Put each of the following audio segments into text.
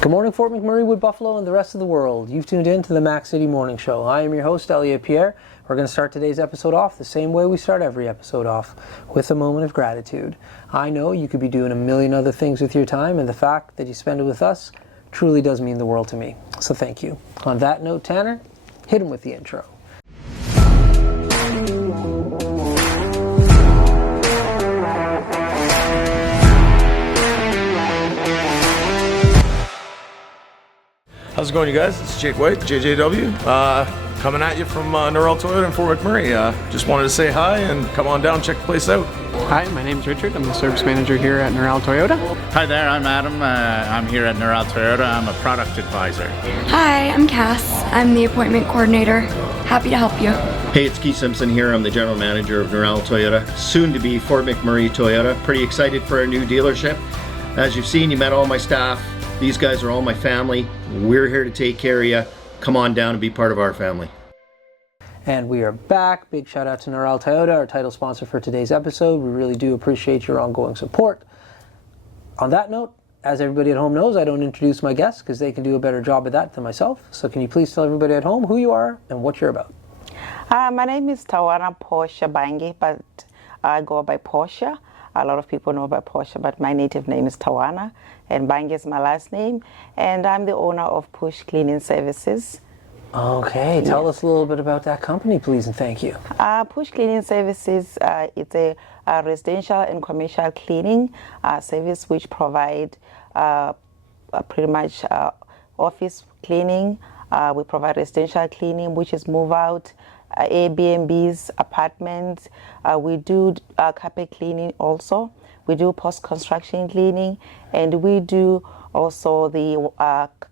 Good morning, Fort McMurray, Wood Buffalo, and the rest of the world. You've tuned in to the Mac City Morning Show. I am your host, Elliot Pierre. We're going to start today's episode off the same way we start every episode off, with a moment of gratitude. I know you could be doing a million other things with your time, and the fact that you spend it with us truly does mean the world to me. So thank you. On that note, Tanner, hit him with the intro. How's it going, you guys? It's Jake White, JJW, coming at you from Norrell Toyota in Fort McMurray. Just wanted to say hi and come on down, check the place out. Hi, my name's Richard. I'm the service manager here at Norrell Toyota. Hi there, I'm Adam. I'm here at Norrell Toyota. I'm a product advisor. Hi, I'm Cass. I'm the appointment coordinator. Happy to help you. Hey, it's Keith Simpson here. I'm the general manager of Norrell Toyota, soon to be Fort McMurray Toyota. Pretty excited for our new dealership. As you've seen, you met all my staff. These guys are all my family. We're here to take care of you. Come on down and be part of our family. And we are back. Big shout out to Norrell Toyota, our title sponsor for today's episode. We really do appreciate your ongoing support. On that note, as everybody at home knows, I don't introduce my guests because they can do a better job of that than myself. So can you please tell everybody at home who you are and what you're about? My name is Tawana Porsche Bangi, but I go by Porsche. A lot of people know about Porsche, but my native name is Tawana, and Bangi is my last name, and I'm the owner of Porsche Cleaning Services. Okay, tell us a little bit about that company, please, and thank you. Porsche Cleaning Services, it's a residential and commercial cleaning service which provide pretty much office cleaning. We provide residential cleaning, which is move out, Airbnbs, apartments. We do carpet cleaning also. We do post-construction cleaning, and we do also the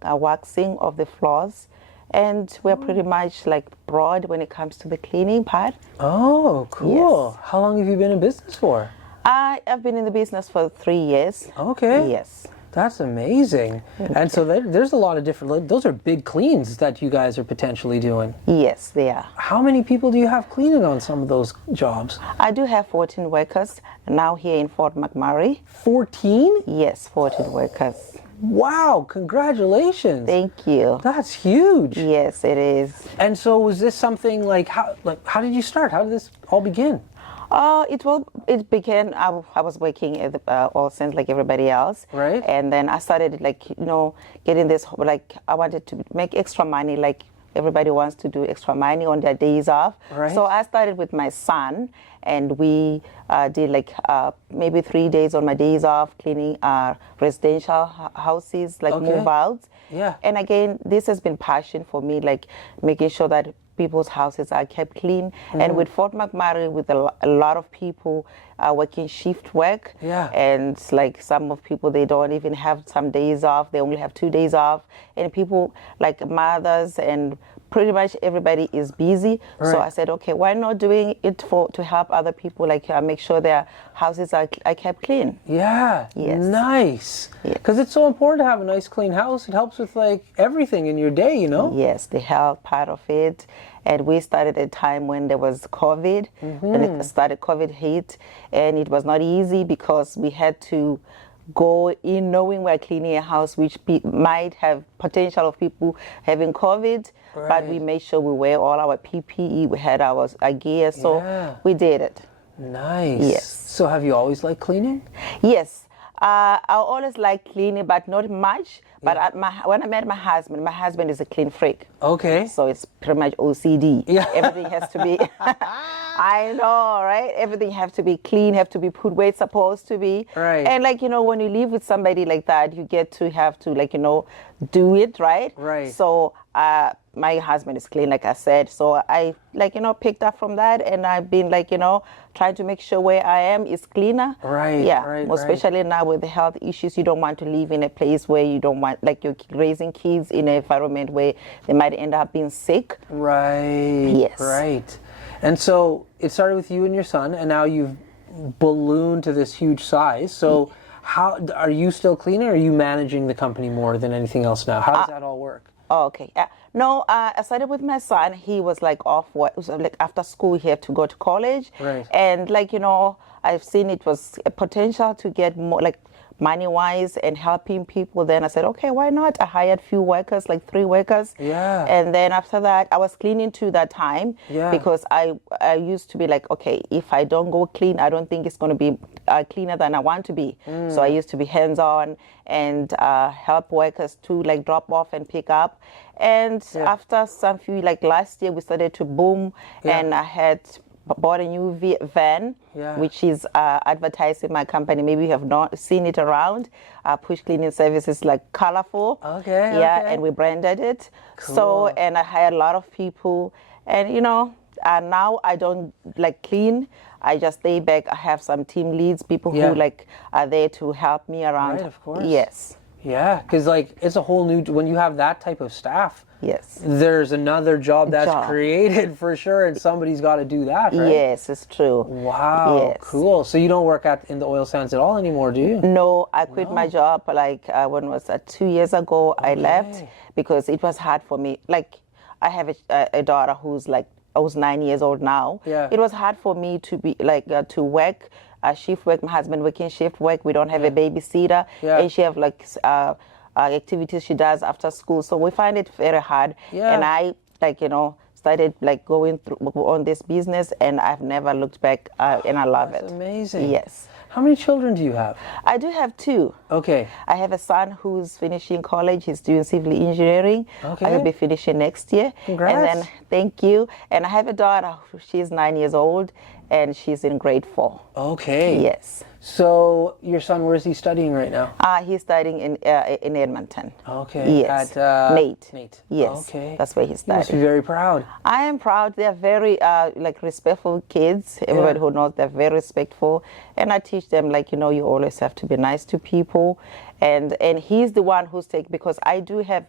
waxing of the floors. And we're pretty much like broad when it comes to the cleaning part. Oh, cool. Yes. How long have you been in business for? I've been in the business for 3 years. Okay. Yes. That's amazing. And so there's a lot of different, those are big cleans that you guys are potentially doing. Yes, they are. How many people do you have cleaning on some of those jobs? I do have 14 workers now here in Fort McMurray. 14? Yes, 14 workers. Wow, congratulations. Thank you. That's huge. Yes, it is. And so was this something how did you start? How did this all begin? It began, I was working at the all sense like everybody else. Right. And then I started getting this, I wanted to make extra money like everybody wants to do extra money on their days off. Right. So I started with my son, and we did maybe 3 days on my days off cleaning residential houses, move outs. Yeah. And again, this has been passion for me, like making sure that people's houses are kept clean. Mm-hmm. And with Fort McMurray, with a lot of people working shift work, yeah. And like some of people, they don't even have some days off. They only have 2 days off. And people like mothers and pretty much everybody is busy. Right. So I said, okay, why not doing it to help other people, make sure their houses are kept clean. Yeah. Yes. Nice. Yes. Because it's so important to have a nice clean house. It helps with everything in your day, you know? Yes, the health part of it. And we started at a time when there was COVID, when it started COVID hit, and it was not easy because we had to go in knowing we're cleaning a house which might have potential of people having COVID, right. But we made sure we wear all our PPE, we had our gear, so we did it. Nice. Yes. So have you always liked cleaning? Yes. I always like cleaning, but not much. But when I met my husband is a clean freak. Okay. So it's pretty much OCD. Yeah. Everything has to be, I know, right? Everything has to be clean, have to be put where it's supposed to be. Right. And when you live with somebody like that, you get to have to do it, right? Right. So my husband is clean, like I said. So I picked up from that, and I've been trying to make sure where I am is cleaner. Right. Yeah. Right, Especially now with the health issues, you don't want to live in a place where you don't want, you're raising kids in an environment where they might end up being sick. Right. Yes. Right. And so it started with you and your son, and now you've ballooned to this huge size. So how are you still cleaning, or are you managing the company more than anything else now? How does that all work? Oh, okay. No, I started with my son. He was off work. After school, he had to go to college. Right. And I've seen it was a potential to get money-wise and helping people. Then I said, okay, why not? I hired few workers, like 3 workers. Yeah. And then after that, I was cleaning too that time. Yeah. Because I used to be like, okay, if I don't go clean, I don't think it's going to be cleaner than I want to be. So I used to be hands-on and help workers to like drop off and pick up. And after some few, like last year, we started to boom, and I had bought a new van, which is advertising my company. Maybe you have not seen it around. Porsche Cleaning Services, like colorful. Okay. Yeah, okay. and we branded it. Cool. So, and I hired a lot of people, and you know, now I don't like clean. I just stay back. I have some team leads, people who like are there to help me around. Right, of course. Yes. Yeah, because like it's a whole new, when you have that type of staff, Yes. there's another job that's created for sure, and somebody's got to do that, right? Yes, it's true. Wow, Yes. cool. So you don't work in the oil sands at all anymore, do you? No, I quit my job like when was that 2 years ago. I left because it was hard for me. Like I have a daughter who's 9 years old now. Yeah. It was hard for me to be like to work shift work. My husband working shift work. We don't have a babysitter, and she have like activities she does after school. So we find it very hard. Yeah. And I started like going through on this business, and I've never looked back, and I love it. Amazing. Yes. How many children do you have? I do have 2. Okay. I have a son who's finishing college. He's doing civil engineering. Okay. He'll be finishing next year. Congrats. And then, thank you. And I have a daughter. She's 9 years old, and she's in grade 4. Okay. Yes. So your son, where is he studying right now? He's studying in Edmonton. Okay. Yes. At Nate. Nate. Yes. Okay. That's where he's You must be studying. very proud. I am proud. They're very like respectful kids. Everybody who knows, they're very respectful. And I teach them like, you know, you always have to be nice to people. And he's the one who's because I do have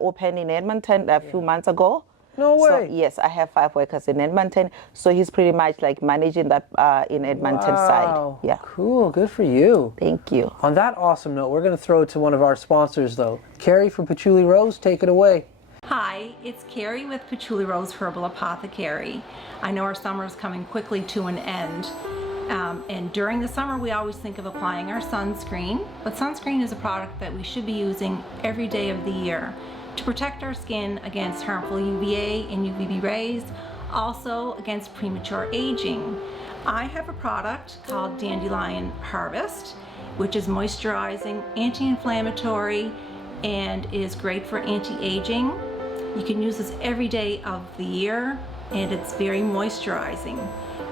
opened in Edmonton a few months ago. No way. So, yes, I have 5 workers in Edmonton. So he's pretty much like managing that in Edmonton side. Wow. Yeah. Cool. Good for you. Thank you. On that awesome note, we're going to throw it to one of our sponsors, though. Carrie from Patchouli Rose, take it away. Hi, it's Carrie with Patchouli Rose Herbal Apothecary. I know our summer is coming quickly to an end. And during the summer, we always think of applying our sunscreen. But sunscreen is a product that we should be using every day of the year to protect our skin against harmful UVA and UVB rays, also against premature aging. I have a product called Dandelion Harvest, which is moisturizing, anti-inflammatory, and is great for anti-aging. You can use this every day of the year, and it's very moisturizing.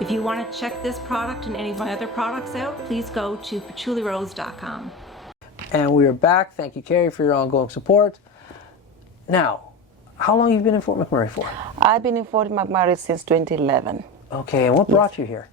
If you want to check this product and any of my other products out, please go to patchoulirose.com. And we are back. Thank you, Carrie, for your ongoing support. Now, how long have you been in Fort McMurray for? I've been in Fort McMurray since 2011. Okay, and what brought you here?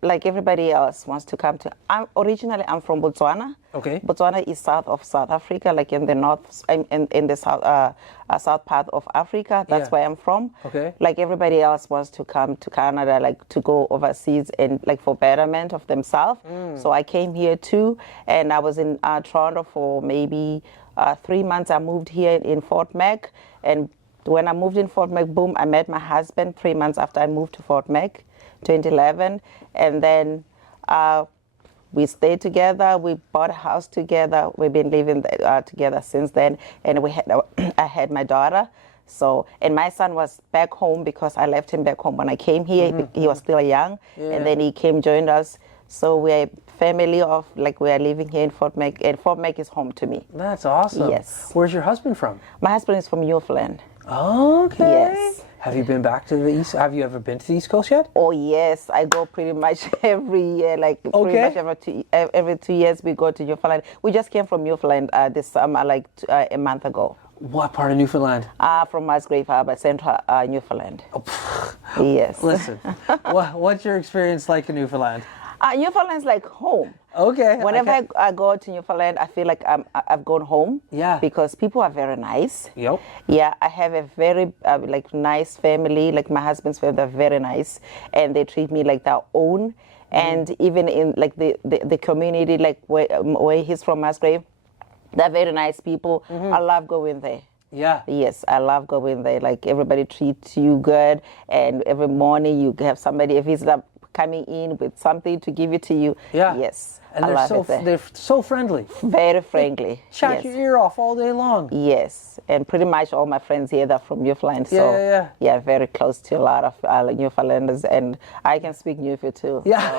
Like everybody else wants to come to. Originally I'm from Botswana. Okay. Botswana is south of South Africa, like in the north, in the south part of Africa. That's where I'm from. Okay. Like everybody else wants to come to Canada, like to go overseas and like for betterment of themselves. So I came here too, and I was in Toronto for maybe 3 months. I moved here in Fort Mac, and when I moved in Fort Mac, boom, I met my husband 3 months after I moved to Fort Mac. 2011, and then we stayed together. We bought a house together. We've been living together since then, and I had my daughter. So, and my son was back home because I left him back home when I came here. He was still young, and then he joined us. So we're a family of we are living here in Fort Mac, and Fort Mac is home to me. That's awesome. Yes. Where's your husband from? My husband is from Newfoundland. Okay. Yes. Have you been back to the East? Have you ever been to the East Coast yet? Oh yes, I go pretty much every year. Pretty much every 2 years we go to Newfoundland. We just came from Newfoundland this summer, a month ago. What part of Newfoundland? From Musgrave Harbour, Central Newfoundland. Yes. Listen, what's your experience like in Newfoundland? Newfoundland's like home. Okay. Whenever I go to Newfoundland, I feel like I've gone home. Yeah. Because people are very nice. Yep. Yeah, I have a very nice family. Like my husband's family, they're very nice, and they treat me like their own. And even in the community, where he's from, Musgrave, they're very nice people. I love going there. Yeah. Yes, I love going there. Like everybody treats you good, and every morning you have somebody. If it's coming in with something to give it to you. Yeah. Yes. And I love it there. they're so friendly. Very friendly. Chat yes. your ear off all day long. Yes, and pretty much all my friends here are from Newfoundland, so Yeah. very close to a lot of Newfoundlanders, and I can speak Newfoundland too. Yeah.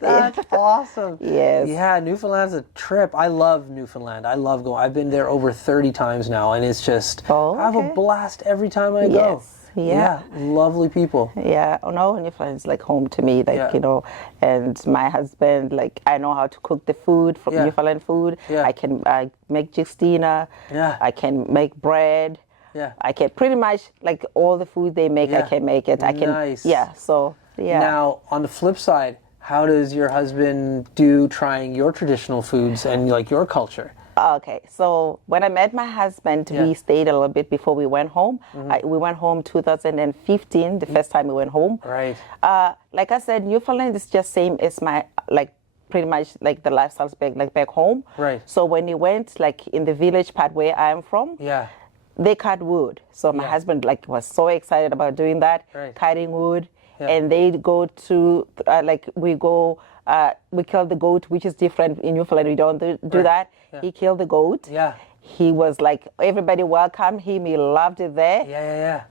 That's awesome. Yes. Yeah, Newfoundland's a trip. I love Newfoundland. I love going. I've been there over 30 times now, and it's just, I have a blast every time I go. Yes. Yeah. Lovely people. Yeah, no, Newfoundland is like home to me, like, you know, and my husband, like, I know how to cook the food from Newfoundland food. Yeah. I can make Justina. Yeah. I can make bread. Yeah. I can pretty much, like, all the food they make, I can make it. I can, Nice. so, yeah. Now, on the flip side, how does your husband do trying your traditional foods and like your culture? Okay, so when I met my husband, we stayed a little bit before we went home. We went home 2015, the first time we went home. Right. Like I said, Newfoundland is just same as my, like, pretty much like the lifestyles back home. Right. So when we went, like, in the village part where I am from, they cut wood. So my husband, like, was so excited about doing that, cutting wood. And they go to, we kill the goat, which is different in Newfoundland. We don't do that. He killed the goat. Yeah. He was like, everybody welcomed him. He loved it there. Yeah.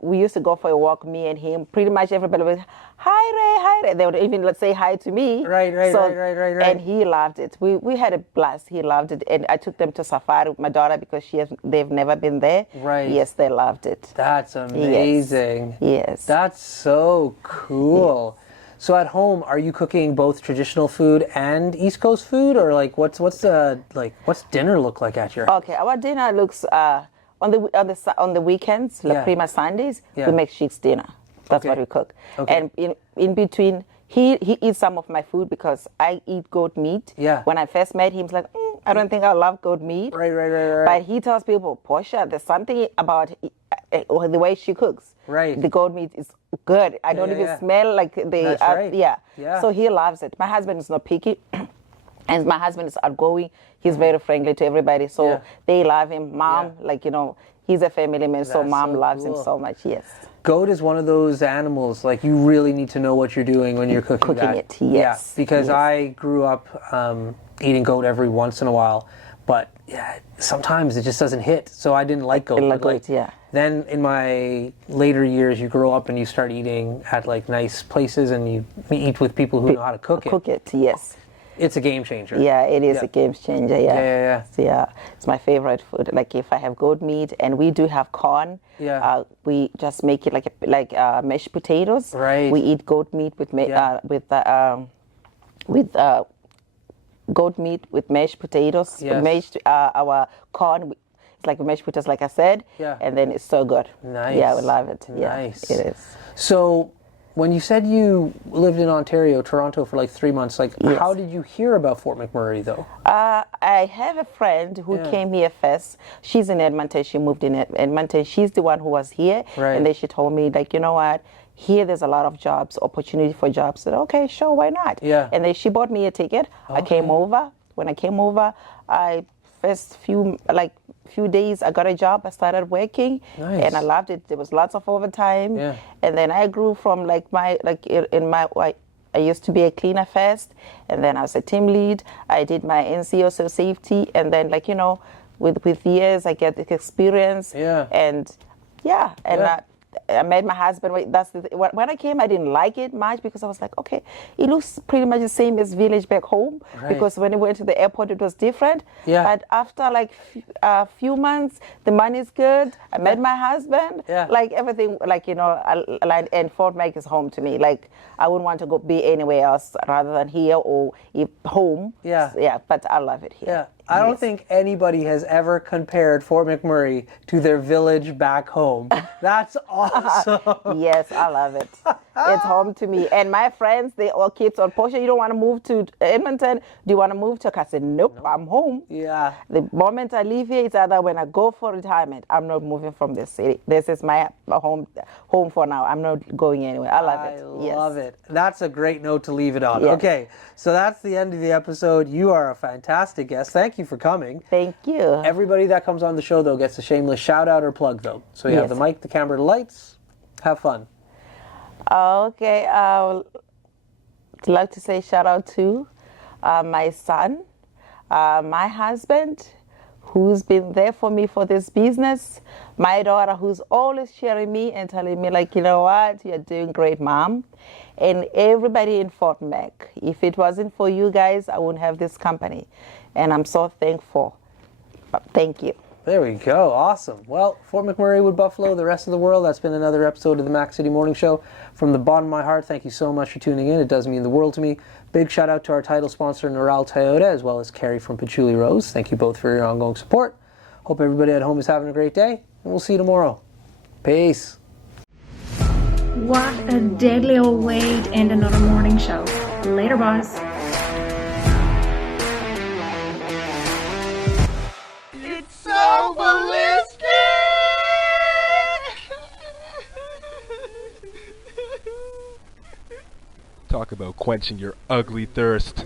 We used to go for a walk, me and him. Pretty much everybody was, hi Ray. They would even say hi to me. Right. And he loved it. We had a blast. He loved it. And I took them to safari with my daughter because they've never been there. Right. Yes, they loved it. That's amazing. Yes. That's so cool. Yes. So at home, are you cooking both traditional food and East Coast food, or like what's dinner look like at your house? Okay, our dinner looks on the weekends, like pretty much Sundays, we make sheep's dinner. That's what we cook. Okay. And in between, he eats some of my food because I eat goat meat. Yeah. When I first met him, he's like, I don't think I love goat meat. Right. But he tells people, Porsche, there's something about the way she cooks. Right. The goat meat is good. I don't even smell like the... That's right. Yeah. So he loves it. My husband is not picky. And my husband is outgoing. He's very friendly to everybody. So they love him. Mom, like, you know, he's a family man. So mom loves him so much. Yes. Goat is one of those animals, like, you really need to know what you're doing when you're cooking that. It, yes. Yeah, because I grew up eating goat every once in a while, but sometimes it just doesn't hit, so I didn't like goat. Then in my later years, you grow up and you start eating at like nice places and you eat with people who know how to cook it. Cook it, yes. It's a game changer. Yeah, it is a game changer, Yeah. It's my favorite food. Like if I have goat meat, and we do have corn, we just make it like mashed potatoes. Right. We eat goat meat with goat meat with mashed potatoes. Yes. Mashed our corn. It's like mashed potatoes, like I said. Yeah. And then it's so good. Nice. Yeah, we love it. Nice. Yeah, it is. So, when you said you lived in Ontario, Toronto for like 3 months, like how did you hear about Fort McMurray though? I have a friend who came here first. She's in Edmonton. She moved in Edmonton. She's the one who was here. Right. And then she told me, like, you know what? Here there's a lot of jobs, opportunity for jobs. I said, okay, sure, why not? Yeah. And then she bought me a ticket. I came over. When I came over, first few days I got a job. I started working, and I loved it. There was lots of overtime, and then I grew from I used to be a cleaner first, and then I was a team lead. I did my NCO, so safety, and then with years I get the experience, I met my husband. When I came, I didn't like it much because I was like, okay, it looks pretty much the same as village back home. Right. Because when we went to the airport, it was different. Yeah. But after like a few months, the money's good. I met my husband. Yeah. Like everything, and Fort Mac is home to me. Like I wouldn't want to go be anywhere else rather than here or home. Yeah. Yeah. But I love it here. Yeah. I don't think anybody has ever compared Fort McMurray to their village back home. That's awesome. Yes, I love it. It's home to me. And my friends, they all kids on Porsche. You don't want to move to Edmonton? Do you want to move to? I said, nope, I'm home. Yeah. The moment I leave here, it's either when I go for retirement. I'm not moving from this city. This is my home for now. I'm not going anywhere. I love it. I love it. That's a great note to leave it on. Yes. Okay, so that's the end of the episode. You are a fantastic guest. Thank you for coming. Thank you. Everybody that comes on the show, though, gets a shameless shout out or plug, though. So you have the mic, the camera, the lights. Have fun. Okay, I'd like to say shout out to my son, my husband, who's been there for me for this business, my daughter, who's always cheering me and telling me, like, you know what, you're doing great, Mom, and everybody in Fort Mac. If it wasn't for you guys, I wouldn't have this company, and I'm so thankful. Thank you. There we go. Awesome. Well, Fort McMurray, Wood Buffalo, the rest of the world, that's been another episode of the Mac City Morning Show. From the bottom of my heart, thank you so much for tuning in. It does mean the world to me. Big shout out to our title sponsor, Neural Toyota, as well as Carrie from Patchouli Rose. Thank you both for your ongoing support. Hope everybody at home is having a great day, and we'll see you tomorrow. Peace. What a deadly old way to end another morning show. Later, boss. It's so ballistic! Talk about quenching your ugly thirst.